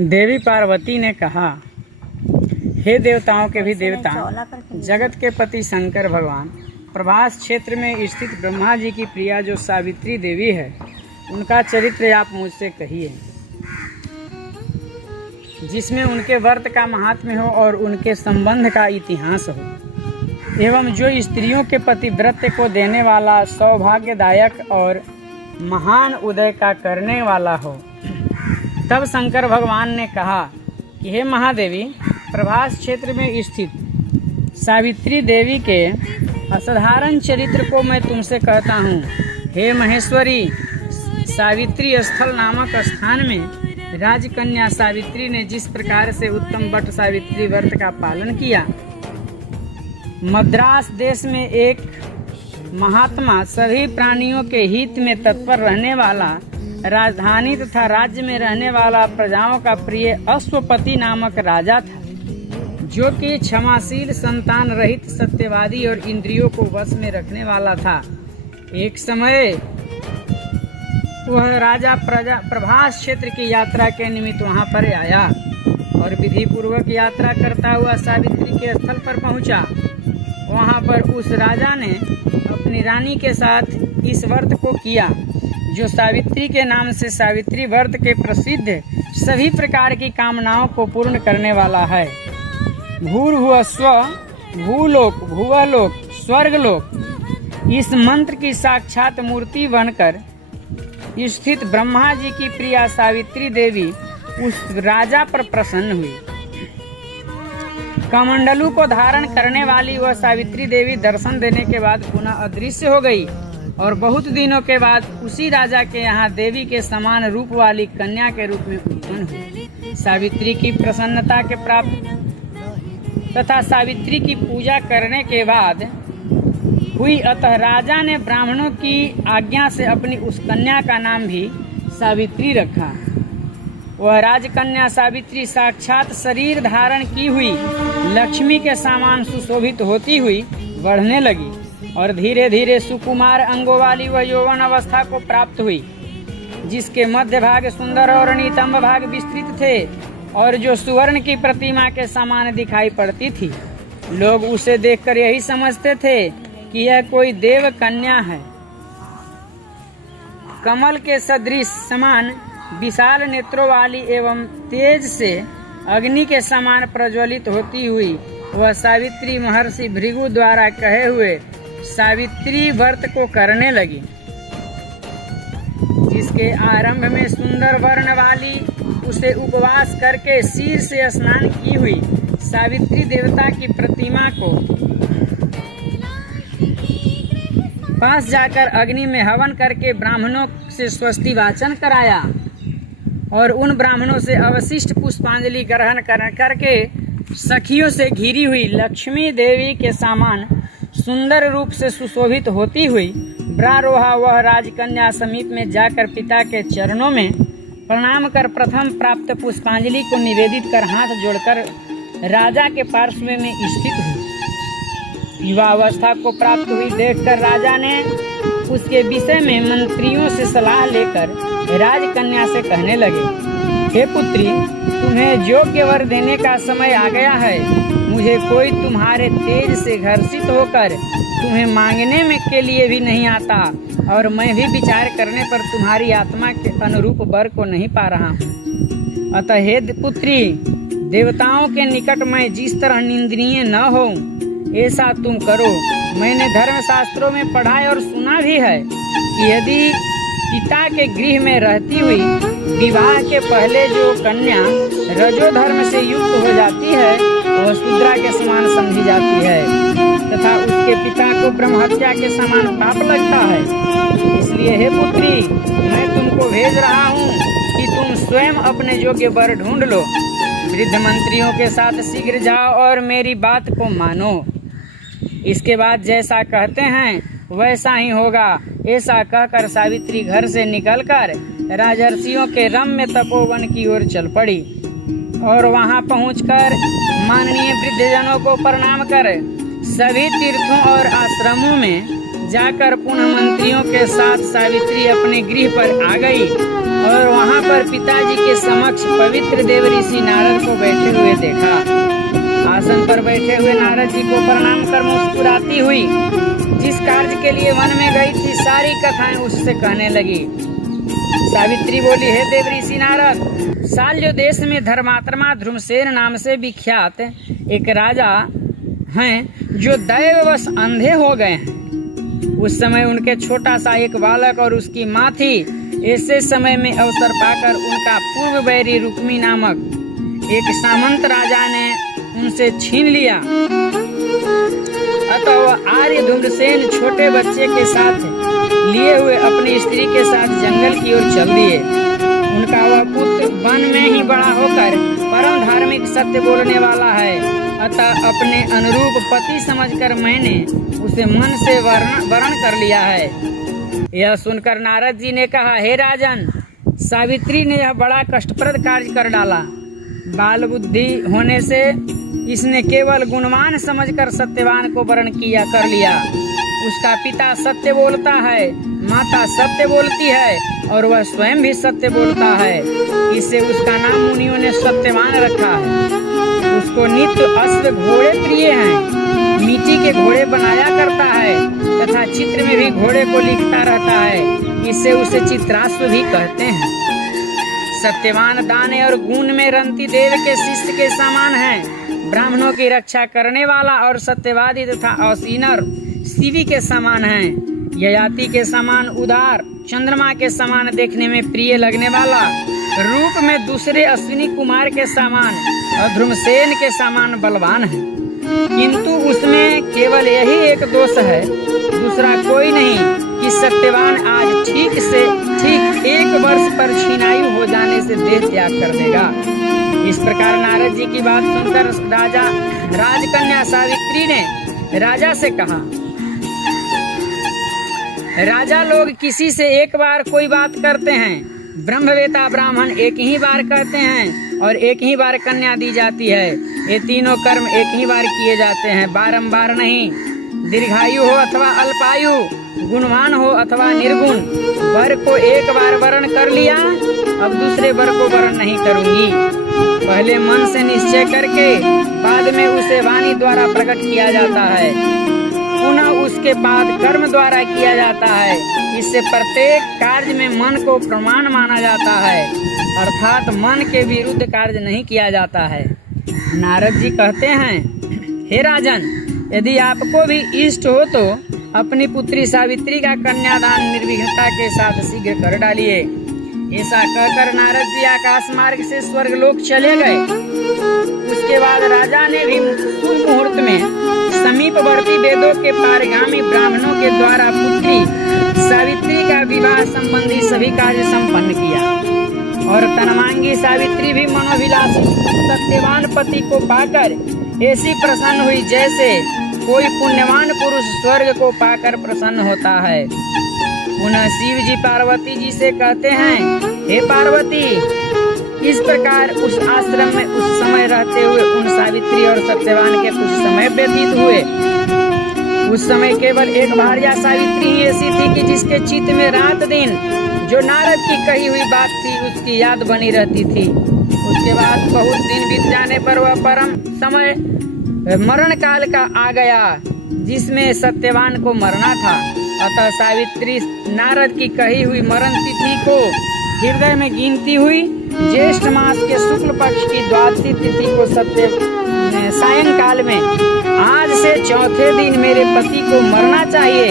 देवी पार्वती ने कहा, हे देवताओं के भी देवता, जगत के पति शंकर भगवान, प्रभास क्षेत्र में स्थित ब्रह्मा जी की प्रिया जो सावित्री देवी है, उनका चरित्र आप मुझसे कहिए, जिसमें उनके व्रत का महात्म्य हो और उनके संबंध का इतिहास हो, एवं जो स्त्रियों के पतिव्रत को देने वाला, सौभाग्यदायक और महान उदय का करने वाला हो। तब शंकर भगवान ने कहा कि हे महादेवी, प्रभास क्षेत्र में स्थित सावित्री देवी के असाधारण चरित्र को मैं तुमसे कहता हूँ। हे महेश्वरी, सावित्री स्थल नामक स्थान में राजकन्या सावित्री ने जिस प्रकार से उत्तम वट सावित्री व्रत का पालन किया, मद्रास देश में एक महात्मा, सभी प्राणियों के हित में तत्पर रहने वाला, राजधानी तथा राज्य में रहने वाला प्रजाओं का प्रिय अश्वपति नामक राजा था, जो कि क्षमाशील, संतान रहित, सत्यवादी और इंद्रियों को वश में रखने वाला था। एक समय वह राजा प्रभास क्षेत्र की यात्रा के निमित्त वहां पर आया और विधि पूर्वक यात्रा करता हुआ सावित्री के स्थल पर पहुंचा। वहां पर उस राजा ने अपनी रानी के साथ इस व्रत को किया, जो सावित्री के नाम से सावित्री व्रत के प्रसिद्ध सभी प्रकार की कामनाओं को पूर्ण करने वाला है। भूर्भुवस्व, भूलोक, भुवलोक, स्वर्गलोक, इस मंत्र की साक्षात मूर्ति बनकर स्थित ब्रह्मा जी की प्रिया सावित्री देवी उस राजा पर प्रसन्न हुई। कमंडलू को धारण करने वाली वह सावित्री देवी दर्शन देने के बाद पुनः अदृश्य हो गई और बहुत दिनों के बाद उसी राजा के यहाँ देवी के समान रूप वाली कन्या के रूप में उत्पन्न हुई। सावित्री की प्रसन्नता के प्राप्त तथा सावित्री की पूजा करने के बाद हुई, अतः राजा ने ब्राह्मणों की आज्ञा से अपनी उस कन्या का नाम भी सावित्री रखा। वह राजकन्या सावित्री साक्षात शरीर धारण की हुई लक्ष्मी के समान सुशोभित होती हुई बढ़ने लगी और धीरे धीरे सुकुमार अंगों वाली वह यौवन अवस्था को प्राप्त हुई, जिसके मध्य भाग सुंदर और नितंब भाग विस्तृत थे और जो सुवर्ण की प्रतिमा के समान दिखाई पड़ती थी। लोग उसे देखकर यही समझते थे कि यह कोई देव कन्या है। कमल के सदृश समान विशाल नेत्रों वाली एवं तेज से अग्नि के समान प्रज्वलित होती हुई वह सावित्री महर्षि भृगु द्वारा कहे हुए सावित्री व्रत को करने लगी, जिसके आरंभ में सुंदर वर्ण वाली, उसे उपवास करके शीर से स्नान की हुई सावित्री देवता की प्रतिमा को पास जाकर अग्नि में हवन करके ब्राह्मणों से स्वस्ति वाचन कराया और उन ब्राह्मणों से अवशिष्ट पुष्पांजलि ग्रहण करके सखियों से घिरी हुई लक्ष्मी देवी के समान सुंदर रूप से सुशोभित होती हुई ब्रारोहा वह राजकन्या समीप में जाकर पिता के चरणों में प्रणाम कर प्रथम प्राप्त पुष्पांजलि को निवेदित कर हाथ जोड़कर राजा के पार्श्व में स्थित हुई। युवावस्था को प्राप्त हुई देखकर राजा ने उसके विषय में मंत्रियों से सलाह लेकर राजकन्या से कहने लगे, हे पुत्री, तुम्हें योग्य वर देने का समय आ गया है। मुझे कोई तुम्हारे तेज से घर्षित होकर तुम्हें मांगने में के लिए भी नहीं आता और मैं भी विचार करने पर तुम्हारी आत्मा के अनुरूप वर को नहीं पा रहा हूँ। अतः हे पुत्री, देवताओं के निकट मैं जिस तरह निंदनीय न हो, ऐसा तुम करो। मैंने धर्म शास्त्रों में पढ़ा और सुना भी है कि यदि पिता के गृह में रहती हुई विवाह के पहले जो कन्या रजो धर्म से युक्त हो जाती है, वह शूद्रा के समान समझी जाती है तथा उसके पिता को ब्रह्महत्या के समान पाप लगता है। इसलिए हे पुत्री, मैं तुमको भेज रहा हूँ कि तुम स्वयं अपने योग्य वर ढूंढ लो। वृद्ध मंत्रियों के साथ शीघ्र जाओ और मेरी बात को मानो। इसके बाद जैसा कहते हैं वैसा ही होगा। ऐसा कहकर सावित्री घर से निकलकर राजर्षियों के रम्य तपोवन की ओर चल पड़ी और वहां पहुंचकर माननीय वृद्धजनों को प्रणाम कर सभी तीर्थों और आश्रमों में जाकर पुनः मंत्रियों के साथ सावित्री अपने गृह पर आ गई और वहाँ पर पिताजी के समक्ष पवित्र देव ऋषि नारद को बैठे हुए देखा। आसन पर बैठे हुए नारद जी को प्रणाम कर मुस्कुराती हुई जिस कार्य के लिए वन में गई थी सारी कथाएं उससे कहने लगी। सावित्री बोली, हे देव ऋषि नारद, शाल्य देश में धर्मात्मा ध्रुमसेन नाम से विख्यात एक राजा हैं जो दैववश अंधे हो गए हैं। उस समय उनके छोटा सा एक बालक और उसकी माँ थी। ऐसे समय में अवसर पाकर उनका पूर्व बैरी रुक्मी नामक एक सामंत राजा ने उनसे छीन लिया। अतः वह आर्य धूम्रसेन छोटे बच्चे के साथ लिए हुए अपनी स्त्री के साथ जंगल की ओर चल दिए। उनका वह पुत्र वन में ही बड़ा होकर परम धार्मिक सत्य बोलने वाला है। अतः अपने अनुरूप पति समझकर मैंने उसे मन से वरण कर लिया है। यह सुनकर नारद जी ने कहा, हे राजन, सावित्री ने यह बड़ा कष्टप्रद कार्य कर डाला। बाल बुद्धि होने से इसने केवल गुणवान समझकर सत्यवान को वरण कर लिया। उसका पिता सत्य बोलता है, माता सत्य बोलती है और वह स्वयं भी सत्य बोलता है। इससे उसका नाम मुनियों ने सत्यवान रखा है। उसको नित्य अश्व घोड़े प्रिय हैं। मिट्टी के घोड़े बनाया करता है तथा चित्र में भी घोड़े को लिखता रहता है। इससे उसे चित्राश्व भी कहते हैं। सत्यवान दान और गुण में रंती देव के शिष्य के समान है। ब्राह्मणों की रक्षा करने वाला और सत्यवादी तथा अवसीनर शिवी के समान है। ययाति के समान उदार, चंद्रमा के समान देखने में प्रिय लगने वाला, रूप में दूसरे अश्विनी कुमार के समान और ध्रुमसेन के समान बलवान है। किंतु उसमें केवल यही एक दोष है, दूसरा कोई नहीं, कि सत्यवान आज ठीक 1 वर्ष पर क्षीणायु हो जाने से देह त्याग कर देगा। इस प्रकार नारद जी की बात सुनकर राजकन्या सावित्री ने राजा से कहा, राजा लोग किसी से एक बार कोई बात करते हैं। ब्रह्मवेता ब्राह्मण एक ही बार करते हैं और एक ही बार कन्या दी जाती है। ये तीनों कर्म एक ही बार किए जाते हैं, बारंबार नहीं। दीर्घायु हो अथवा अल्पायु, गुणवान हो अथवा निर्गुण, वर को एक बार वरण कर लिया, अब दूसरे वर को वरण नहीं करूंगी। पहले मन से निश्चय करके बाद में उसे वाणी द्वारा प्रकट किया जाता है, पुनः उसके बाद कर्म द्वारा किया जाता है। इससे प्रत्येक कार्य में मन को प्रमाण माना जाता है, अर्थात मन के विरुद्ध कार्य नहीं किया जाता है। नारद जी कहते हैं, हे राजन, यदि आपको भी इष्ट हो तो अपनी पुत्री सावित्री का कन्यादान निर्विघ्नता के साथ शीघ्र कर डालिए। ऐसा कहकर नारद जी आकाश मार्ग से स्वर्गलोक चले गए। उसके बाद राजा ने भी शुभ मुहूर्त में समीपवर्ती वेदों के पारगामी ब्राह्मणों के द्वारा पुत्री सावित्री का विवाह संबंधी सभी कार्य संपन्न किया। और तनमांगी सावित्री भी मनोभिलाषी सत्यवान पति को पाकर ऐसी प्रसन्न हुई जैसे कोई पुण्यवान पुरुष स्वर्ग को पाकर प्रसन्न होता है। पुनः शिव जी पार्वती जी से कहते हैं, हे पार्वती, इस प्रकार उस आश्रम में उस समय रहते हुए उन सावित्री और सत्यवान के कुछ समय व्यतीत हुए। उस समय केवल एक भार्या सावित्री ही ऐसी थी कि जिसके चित्त में रात दिन जो नारद की कही हुई बात थी उसकी याद बनी रहती थी। उसके बाद बहुत दिन बीत जाने पर वह परम समय मरण काल का आ गया जिसमें सत्यवान को मरना था। अतः सावित्री नारद की कही हुई मरण तिथि को हृदय में गिनती हुई ज्येष्ठ मास के शुक्ल पक्ष की द्वादशी तिथि को सायंकाल में आज से चौथे दिन मेरे पति को मरना चाहिए,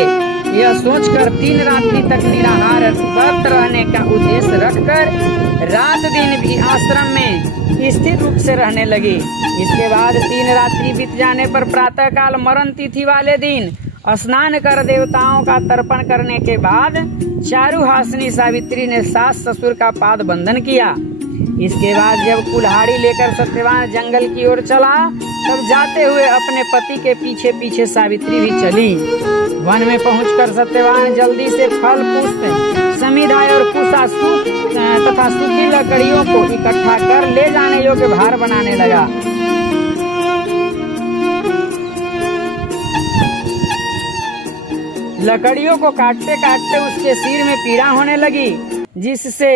यह सोचकर 3 रात्रि तक निराहार व्रत रहने का उद्देश्य रखकर रात दिन भी आश्रम में स्थिर रूप से रहने लगी। इसके बाद 3 रात्रि बीत जाने पर प्रातः काल मरण तिथि वाले दिन स्नान कर देवताओं का तर्पण करने के बाद चारुहासिनी सावित्री ने सास ससुर का पाद बंधन किया। इसके बाद जब कुल्हाड़ी लेकर सत्यवान जंगल की ओर चला तब जाते हुए अपने पति के पीछे पीछे सावित्री भी चली। वन में पहुंचकर सत्यवान जल्दी से फल पुष्प समिधाय और कुशा तथा सूखी लकड़ियों को इकट्ठा कर ले जाने योग्य भार बनाने लगा। लकड़ियों को काटते काटते उसके सिर में पीड़ा होने लगी, जिससे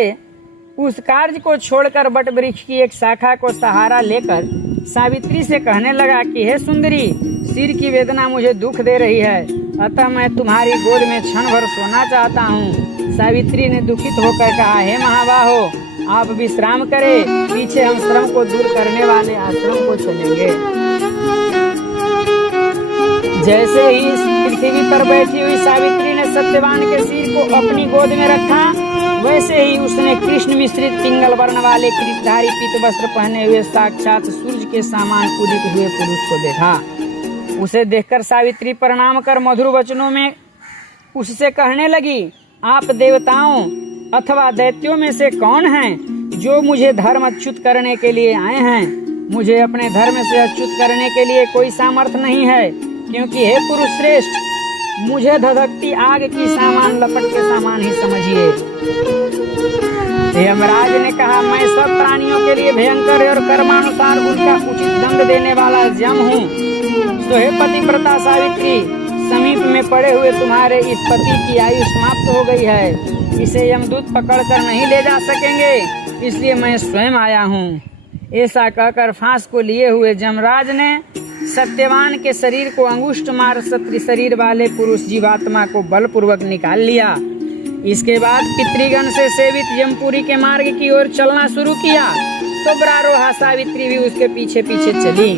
उस कार्य को छोड़कर बट वृक्ष की एक शाखा को सहारा लेकर सावित्री से कहने लगा कि हे सुंदरी, सिर की वेदना मुझे दुख दे रही है, अतः मैं तुम्हारी गोद में क्षण भर सोना चाहता हूँ। सावित्री ने दुखित होकर कहा, हे महाबाहो, आप विश्राम करें, पीछे हम श्रम को दूर करने वाले आश्रम को चलेंगे। जैसे ही पृथ्वी पर बैठी हुई सावित्री ने सत्यवान के सिर को अपनी गोद में रखा, वैसे ही उसने कृष्ण मिश्रित पिंगल वर्ण वाले किरीटधारी पीत वस्त्र पहने हुए साक्षात सूर्य के समान उदित हुए पुरुष को देखा। उसे देखकर सावित्री प्रणाम कर मधुर वचनों में उससे कहने लगी, आप देवताओं अथवा दैत्यों में से कौन हैं जो मुझे धर्म अच्युत करने के लिए आए हैं? मुझे अपने धर्म से अच्युत करने के लिए कोई सामर्थ्य नहीं है, क्योंकि हे पुरुष श्रेष्ठ, मुझे धधकती आग की सामान लपट के सामान ही समझिए। यमराज ने कहा, मैं सब प्राणियों के लिए भयंकर और कर्मानुसार उनका उचित दंड देने वाला यम हूँ। तो हे पतिव्रता सावित्री, समीप में पड़े हुए तुम्हारे इस पति की आयु समाप्त हो गई है, इसे यमदूत पकड़कर नहीं ले जा सकेंगे, इसलिए मैं स्वयं आया हूँ। ऐसा कहकर फांस को लिए हुए यमराज ने सत्यवान के शरीर को अंगुष्ठ मार सत्री शरीर वाले पुरुष जीवात्मा को बलपूर्वक निकाल लिया। इसके बाद पितृगण से सेवित यमपुरी के मार्ग की ओर चलना शुरू किया, तो ब्रारोहा सावित्री भी उसके पीछे पीछे चली।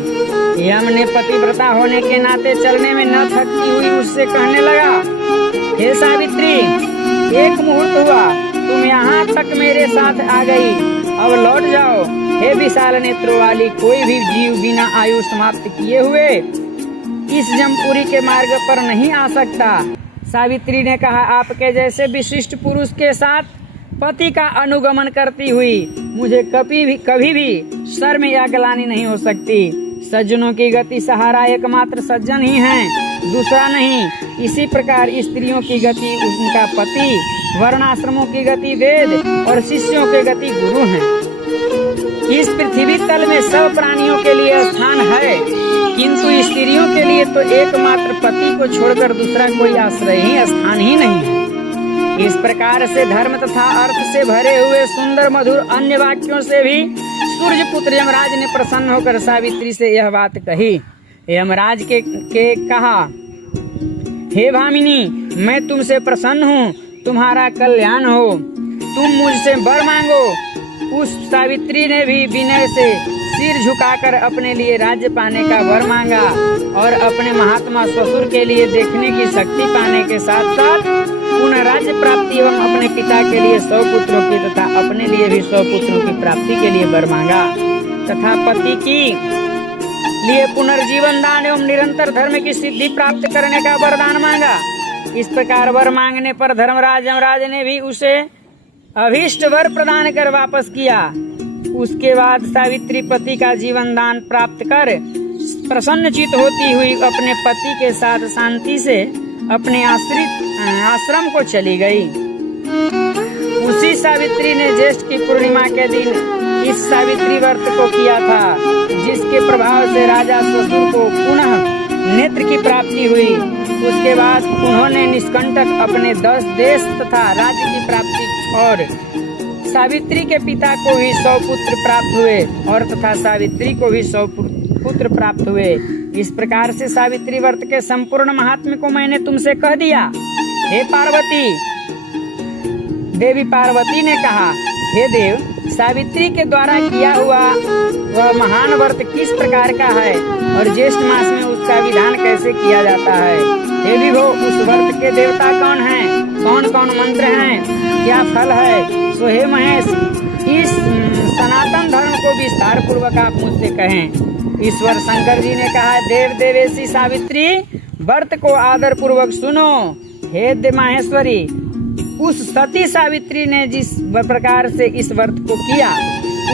यम ने पतिव्रता होने के नाते चलने में न थकती हुई उससे कहने लगा, हे सावित्री, एक मुहूर्त हुआ, तुम यहाँ तक मेरे साथ आ गई, अब लौट जाओ। हे विशाल नेत्रों वाली, कोई भी जीव बिना आयु समाप्त किए हुए इस जमपुरी के मार्ग पर नहीं आ सकता। सावित्री ने कहा, आपके जैसे विशिष्ट पुरुष के साथ पति का अनुगमन करती हुई मुझे कभी भी शर्म या ग्लानि नहीं हो सकती। सज्जनों की गति सहारा एकमात्र सज्जन ही हैं, दूसरा नहीं। इसी प्रकार स्त्रियों की गति उनका पति, वर्णाश्रमों की गति वेद और शिष्यों की गति गुरु हैं। इस पृथ्वी तल में सब प्राणियों के लिए स्थान है, किंतु स्त्रियों के लिए तो एकमात्र पति को छोड़कर दूसरा कोई आश्रय ही स्थान ही नहीं है। इस प्रकार से धर्म तथा अर्थ से भरे हुए सुंदर मधुर अन्य वाक्यों से भी सूर्य पुत्र यमराज ने प्रसन्न होकर सावित्री से यह बात कही। यमराज के कहा, हे भामिनी, मैं तुमसे प्रसन्न हूँ, तुम्हारा कल्याण हो, तुम मुझसे वर मांगो। उस सावित्री ने भी विनय से सिर झुकाकर अपने लिए राज्य पाने का वर मांगा और अपने महात्मा ससुर के लिए देखने की शक्ति पाने के साथ साथ पुनः राज्य प्राप्ति एवं अपने पिता के लिए 100 पुत्रों की तथा अपने लिए भी 100 पुत्रों की प्राप्ति के लिए वर मांगा तथा पति की लिए पुनर्जीवन दान एवं निरंतर धर्म की सिद्धि प्राप्त करने का वरदान मांगा। इस प्रकार वर मांगने पर धर्मराज यमराज ने भी उसे अभीष्ट वर प्रदान कर वापस किया। उसके बाद सावित्री पति का जीवन दान प्राप्त कर प्रसन्नचित होती हुई अपने पति के साथ शांति से अपने आश्रम को चली गई। उसी सावित्री ने ज्येष्ठ की पूर्णिमा के दिन इस सावित्री व्रत को किया था, जिसके प्रभाव से राजा ससुर को पुनः नेत्र की प्राप्ति हुई। उसके बाद उन्होंने निष्कंटक अपने 10 देश तथा राज्य की प्राप्ति और सावित्री के पिता को भी 100 पुत्र प्राप्त हुए और तथा सावित्री को भी 100 पुत्र प्राप्त हुए। इस प्रकार से सावित्री व्रत के संपूर्ण महात्म्य को मैंने तुमसे कह दिया। हे पार्वती, देवी पार्वती ने कहा, हे देव, सावित्री के द्वारा किया हुआ वह महान व्रत किस प्रकार का है और ज्येष्ठ मास में उसका विधान कैसे किया जाता है? हे विभो, उस व्रत के देवता कौन हैं? कौन कौन मंत्र हैं? क्या फल है? सो हे महेश, इस सनातन धर्म को विस्तार पूर्वक आप मुझसे कहें। ईश्वर शंकर जी ने कहा, देव देवेशी सावित्री, व्रत को आदर पूर्वक सुनो। हे माहेश्वरी, उस सती सावित्री ने जिस प्रकार से इस व्रत को किया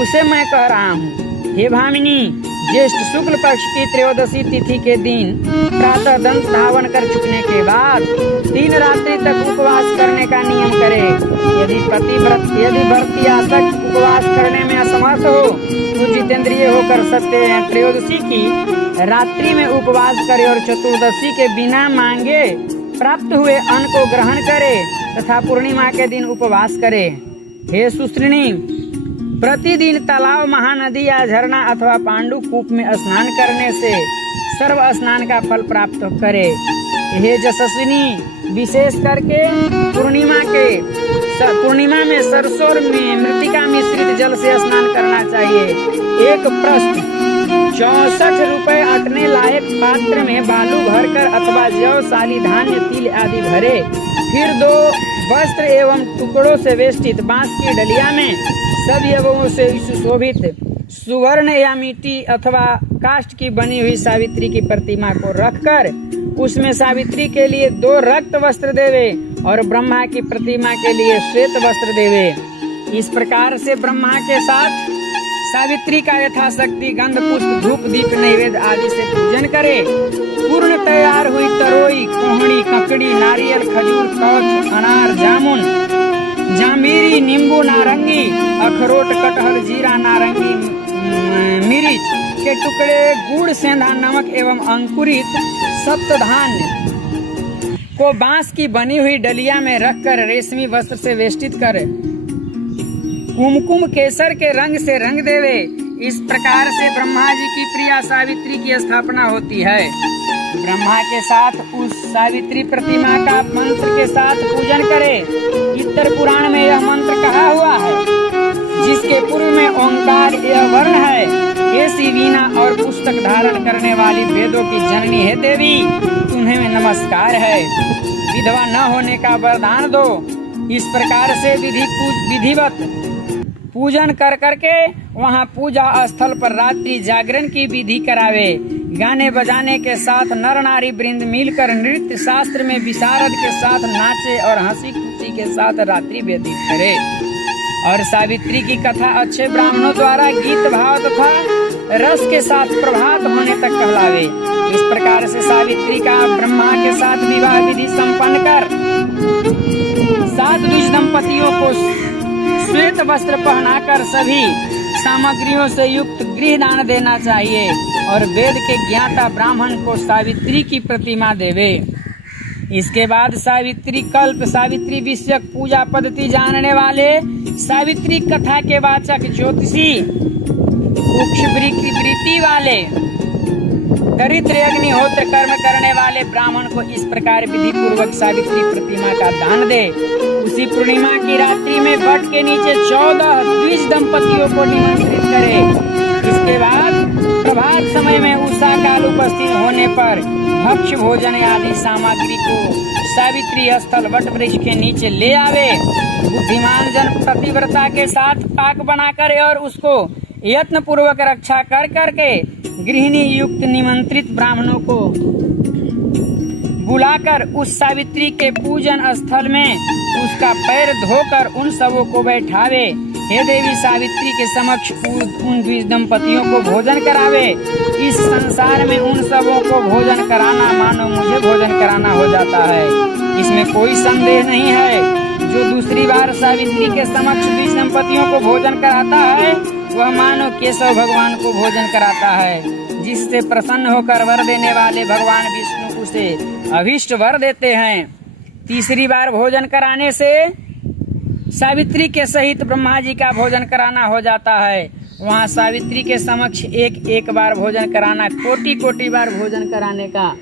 उसे मैं कह रहा हूँ। हे भामिनी, ज्येष्ठ शुक्ल पक्ष की त्रयोदशी तिथि के दिन प्रातः दंत धावन कर चुकने के बाद 3 रात्रि तक उपवास करने का नियम करे। यदि व्रती आसक्त उपवास करने में असमर्थ हो तो जितेंद्रिय होकर सत्य त्रयोदशी की रात्रि में उपवास करे और चतुर्दशी के बिना मांगे प्राप्त हुए अन्न को ग्रहण करे तथा पूर्णिमा के दिन उपवास करे। हे सुश्रिणी, प्रतिदिन तालाब, महानदी या झरना अथवा पांडु कूप में स्नान करने से सर्व स्नान का फल प्राप्त करे। हे यशस्विनी, विशेष करके पूर्णिमा में सरसों में मृतिका मिश्रित जल से स्नान करना चाहिए। एक प्रश्न, 64 रुपए अटने लायक पात्र में बालू भरकर अथवा जौ, साली, धान्य, तिल आदि भरे, फिर 2 वस्त्र एवं टुकड़ों से वेष्टित बांस की डलिया में सब एवं से सुशोभित सुवर्ण या मिट्टी अथवा काष्ठ की बनी हुई सावित्री की प्रतिमा को रखकर उसमें सावित्री के लिए 2 रक्त वस्त्र देवे और ब्रह्मा की प्रतिमा के लिए श्वेत वस्त्र देवे। इस प्रकार से ब्रह्मा के साथ सावित्री का यथाशक्ति गंध, पुष्प, धूप, दीप, नैवेद्य आदि से पूजन करे। पूर्ण तैयार हुई तरोई, कोहड़ी, ककड़ी, नारियल, खजूर, कवच, अनार, जामुन, जाम्बीरी, नींबू, नारंगी, अखरोट, कटहल, जीरा, नारंगी, मिर्च के टुकड़े, गुड़, सेंधा, नमक एवं अंकुरित सप्तधान्य को बांस की बनी हुई डलिया में रखकर रेशमी वस्त्र से वेष्टित करे। कुमकुम केसर के रंग से रंग देवे। इस प्रकार से ब्रह्मा जी की प्रिया सावित्री की स्थापना होती है। ब्रह्मा के साथ उस सावित्री प्रतिमा का मंत्र के साथ पूजन करे। इतर पुराण में यह मंत्र कहा हुआ है, जिसके पूर्व में ओंकार यह वर्ण है। ऐसी वीणा और पुस्तक धारण करने वाली वेदों की जननी है देवी, तुम्हें नमस्कार है। विधवा न होने का वरदान दो। इस प्रकार से विधिवत पूजन कर करके वहाँ पूजा स्थल पर रात्रि जागरण की विधि करावे। गाने बजाने के साथ नर नारी वृंद मिलकर नृत्य शास्त्र में विशारद के साथ नाचे और हंसी खुशी के साथ रात्रि व्यतीत करे। और सावित्री की कथा अच्छे ब्राह्मणों द्वारा गीत भाव तथा रस के साथ प्रभात होने तक कहलावे। इस प्रकार से सावित्री का ब्रह्मा के साथ विवाह विधि संपन्न कर 7 द्विज दंपतियों को श्वेत वस्त्र पहनाकर सभी सामग्रियों से युक्त गृह दान देना चाहिए और वेद के ज्ञाता ब्राह्मण को सावित्री की प्रतिमा देवे। इसके बाद सावित्री कल्प, सावित्री विषयक पूजा पद्धति जानने वाले, सावित्री कथा के वाचक ज्योतिषी, वृत्ति वाले, दरिद्र अग्निहोत्र कर्म करने वाले ब्राह्मण को इस प्रकार विधि पूर्वक सावित्री प्रतिमा का दान दे। उसी पूर्णिमा की रात्रि में वट के नीचे 14 द्विज दंपतियों को निमंत्रित करे। इसके बाद प्रभात समय में उषा काल उपस्थित होने पर भक्ष्य भोजन आदि सामग्री को सावित्री स्थल वट वृक्ष के नीचे ले आवे। बुद्धिमान जन प्रतिव्रता के साथ पाक बनाकर और उसको यत्न पूर्वक रक्षा कर करके गृहिणी युक्त निमंत्रित ब्राह्मणों को बुलाकर उस सावित्री के पूजन स्थल में उसका पैर धोकर उन सबों को बैठावे। हे देवी, सावित्री के समक्ष उन द्विज दंपतियों को भोजन करावे। इस संसार में उन सबों को भोजन कराना मानो मुझे भोजन कराना हो जाता है। इसमें कोई संदेह नहीं है। जो दूसरी बार सावित्री के समक्ष द्विज दंपतियों को भोजन कराता है वह मानो केशव भगवान को भोजन कराता है, जिससे प्रसन्न होकर वर देने वाले भगवान विष्णु उसे अभीष्ट वर देते हैं। तीसरी बार भोजन कराने से सावित्री के सहित ब्रह्मा जी का भोजन कराना हो जाता है। वहाँ सावित्री के समक्ष एक बार भोजन कराना कोटि बार भोजन कराने का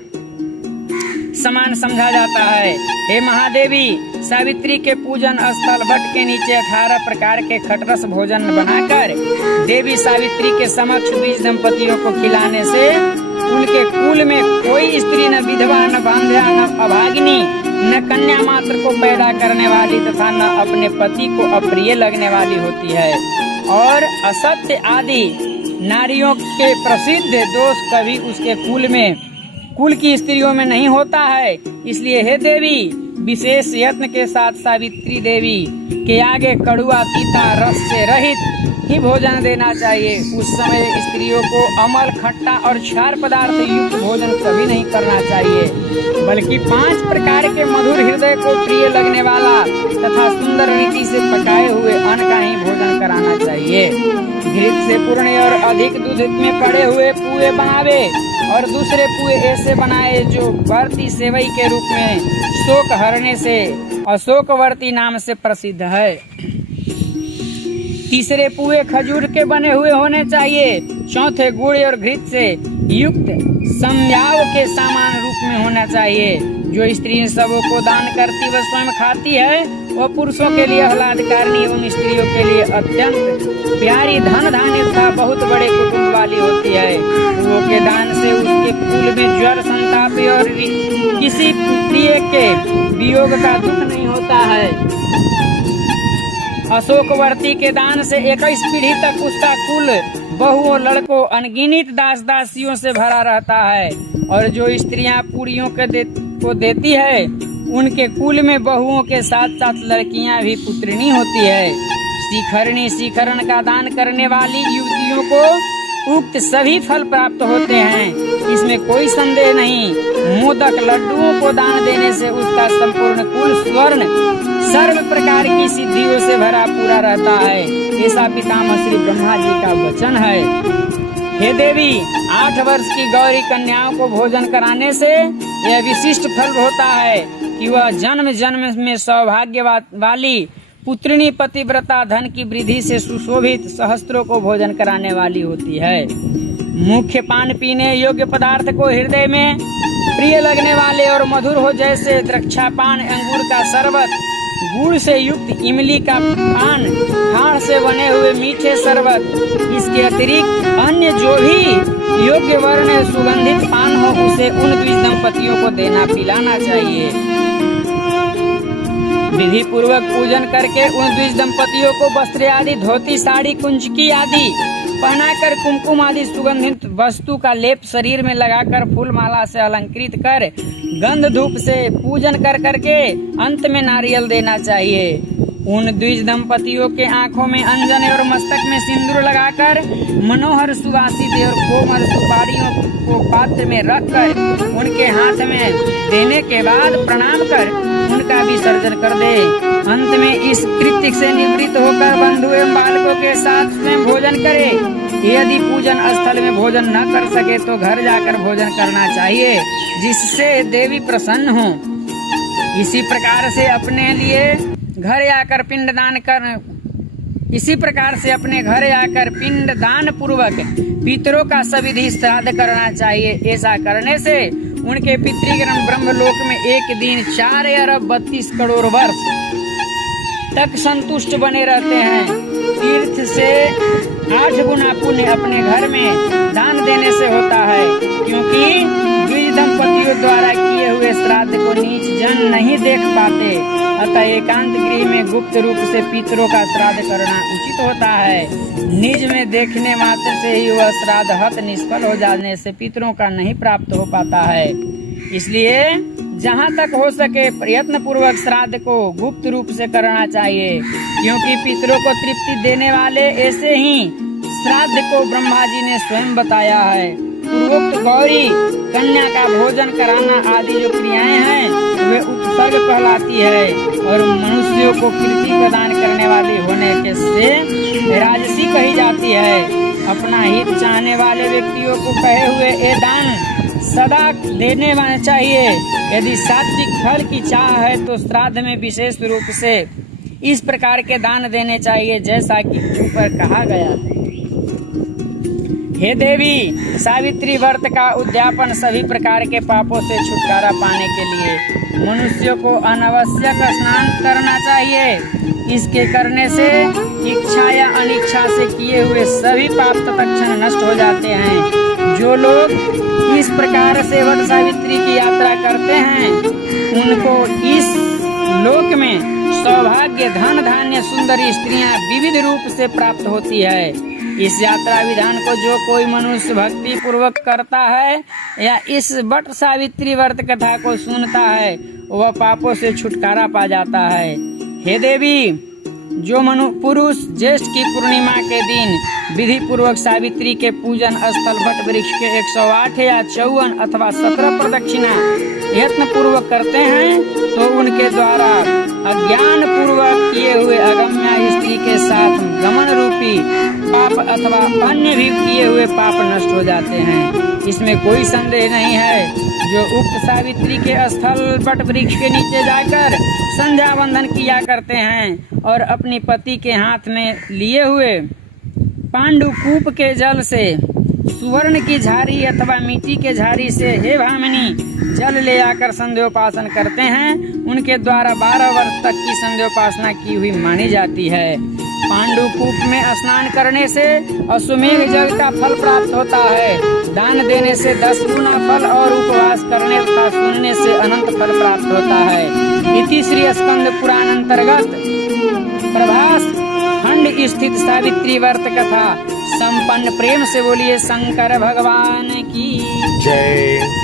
समान समझा जाता है। हे महादेवी, सावित्री के पूजन स्थल वट के नीचे 18 प्रकार के खटरस भोजन बनाकर देवी सावित्री के समक्ष द्विज दंपतियों को खिलाने से उनके कुल में कोई स्त्री न विधवा, न बांध्या, न अभागिनी, न कन्या मात्र को पैदा करने वाली तथा न अपने पति को अप्रिय लगने वाली होती है। और असत्य आदि नारियों के प्रसिद्ध दोष कभी उसके कुल की स्त्रियों में नहीं होता है। इसलिए हे देवी, विशेष यत्न के साथ सावित्री देवी के आगे कड़ुआ, तीता, रस से रहित ही भोजन देना चाहिए। उस समय स्त्रियों को अमल, खट्टा और क्षार पदार्थ युक्त भोजन कभी नहीं करना चाहिए, बल्कि 5 प्रकार के मधुर हृदय को प्रिय लगने वाला तथा सुंदर रीति से पकाए हुए अन्न का ही भोजन कराना चाहिए। घृत से पूर्ण और अधिक दूध में पड़े हुए पुए बनावे और दूसरे पुए ऐसे बनाए जो वर्ती सेवई के रूप में शोक हरने से अशोकवर्ती नाम से प्रसिद्ध है। तीसरे पुए खजूर के बने हुए होने चाहिए। चौथे गुड़ और घृत से युक्त समयाव के समान रूप में होना चाहिए। जो स्त्री सबों को दान करती व स्वयं खाती है वह पुरुषों के लिए आह्लादकारिणी एवं स्त्रियों के लिए अत्यंत प्यारी धन धान्य तथा बहुत बड़े कुटुंब वाली होती है। वो के दान से उसके कुल में ज्वर, संताप और किसी प्रिय के वियोग का दुख नहीं होता है। अशोकवर्ती के दान से 21 पीढ़ी तक उसका कुल बहुओं, लड़कों, अनगिनत दास दासियों से भरा रहता है। और जो स्त्रियां पुरियों को देती है उनके कुल में बहुओं के साथ साथ लड़कियां भी पुत्रिणी होती है। शिखरण का दान करने वाली युवतियों को उक्त सभी फल प्राप्त होते हैं, इसमें कोई संदेह नहीं। मोदक लड्डुओं को दान देने से उसका संपूर्ण कुल स्वर्ण सर्व प्रकार की सिद्धियों से भरा पूरा रहता है। ऐसा पितामह श्री ब्रह्मा जी का वचन है। हे देवी, 8 वर्ष की गौरी कन्याओं को भोजन कराने से यह विशिष्ट फल होता है कि वह जन्म जन्म में सौभाग्य वाली पुत्रिणी पतिव्रता, धन की वृद्धि से सुशोभित सहस्त्रों को भोजन कराने वाली होती है। मुख्य पान पीने योग्य पदार्थ को हृदय में प्रिय लगने वाले और मधुर हो, जैसे द्राक्षापान, अंगूर का शरबत, गुड़ से युक्त इमली का पान, खाड़ से बने हुए मीठे शरबत। इसके अतिरिक्त अन्य जो भी योग्य वर्ण सुगंधित पान हो उसे उन द्विज दंपतियों को देना पिलाना चाहिए। विधि पूर्वक पूजन करके उन द्विज दंपतियों को वस्त्र आदि, धोती, साड़ी, कुंचकी आदि पहनाकर कुमकुम आदि सुगंधित वस्तु का लेप शरीर में लगाकर फूल माला से अलंकृत कर गंध धूप से पूजन कर करके अंत में नारियल देना चाहिए। उन द्विज दंपतियों के आंखों में अंजन और मस्तक में सिंदूर लगाकर मनोहर सुवासित और कोमल सुपारियों को पात्र में रखकर उनके हाथ में देने के बाद प्रणाम कर उनका विसर्जन कर दे। अंत में इस कृत्य से निवृत्त होकर बंधु एवं बालकों के साथ में भोजन करे। यदि पूजन स्थल में भोजन न कर सके तो घर जाकर भोजन करना चाहिए, जिससे देवी प्रसन्न हो। इसी प्रकार से अपने घर आकर पिंडदान पूर्वक पितरों का सविधि श्राद्ध करना चाहिए। ऐसा करने से उनके पितृगण ब्रह्मलोक में एक दिन 4 अरब 32 करोड़ वर्ष तक संतुष्ट बने रहते हैं। तीर्थ से 8 गुना पुण्य अपने घर में दान देने से होता है, क्योंकि द्विज दंपतियों द्वारा किए हुए श्राद्ध को नीच जन नहीं देख पाते। अतः एकांत गृह में गुप्त रूप से पितरों का श्राद्ध करना उचित होता है। निज में देखने मात्र से ही वह श्राद्ध हत निष्फल हो जाने से पितरों का नहीं प्राप्त हो पाता है। इसलिए जहाँ तक हो सके प्रयत्न पूर्वक श्राद्ध को गुप्त रूप से करना चाहिए, क्योंकि पितरों को तृप्ति देने वाले ऐसे ही श्राद्ध को ब्रह्मा जी ने स्वयं बताया है। पूर्वोक्त गौरी कन्या का भोजन कराना आदि जो क्रियाएं हैं वे उपसर्ग कहलाती है और मनुष्यों को कीर्ति प्रदान करने वाली होने के से राजसी कही जाती है। अपना हित चाहने वाले व्यक्तियों को कहे हुए ये दान सदा देने चाहिए। यदि सात्विक फल की चाह है तो श्राद्ध में विशेष रूप से इस प्रकार के दान देने चाहिए, जैसा कि ऊपर कहा गया है। हे देवी, सावित्री व्रत का उद्यापन सभी प्रकार के पापों से छुटकारा पाने के लिए मनुष्यों को अनावश्यक स्नान करना चाहिए। इसके करने से इच्छा या अनिच्छा से किए हुए सभी पाप तत्क्षण नष्ट हो जाते हैं। जो लोग इस प्रकार से वट सावित्री की यात्रा करते हैं उनको इस लोक में सौभाग्य, धन धान्य, सुंदरी स्त्रियां विविध रूप से प्राप्त होती है। इस यात्रा विधान को जो कोई मनुष्य भक्ति पूर्वक करता है या इस वट सावित्री व्रत कथा को सुनता है वह पापों से छुटकारा पा जाता है। हे देवी, जो पुरुष ज्येष्ठ की पूर्णिमा के दिन विधि पूर्वक सावित्री के पूजन स्थल वट वृक्ष के 108 या 54 अथवा 17 प्रदक्षिणा यत्न पूर्वक करते हैं तो उनके द्वारा अज्ञान पूर्वक किए हुए अगम्य स्त्री के साथ गमन रूपी पाप अथवा अन्य भी किए हुए पाप नष्ट हो जाते हैं। इसमें कोई संदेह नहीं है। जो उक्त सावित्री के स्थल वट वृक्ष के नीचे जाकर संध्या बंधन किया करते हैं और अपनी पति के हाथ में लिए हुए पांडुकूप के जल से, सुवर्ण की झारी अथवा मिट्टी के झारी से हे भामिनी जल ले आकर संध्योपासन करते हैं। उनके द्वारा 12 वर्ष तक की संध्योपासना की हुई मानी जाती है। पांडुकूप में स्नान करने से अश्वमेध जल का फल प्राप्त होता है। दान देने से 10 गुना फल और उपवास करने तथा सुनने से अनंत फल प्राप्त होता है। इति श्री स्कंद पुराण अंतर्गत प्रभास खंड स्थित सावित्री व्रत कथा संपन्न। प्रेम से बोलिए शंकर भगवान की जय।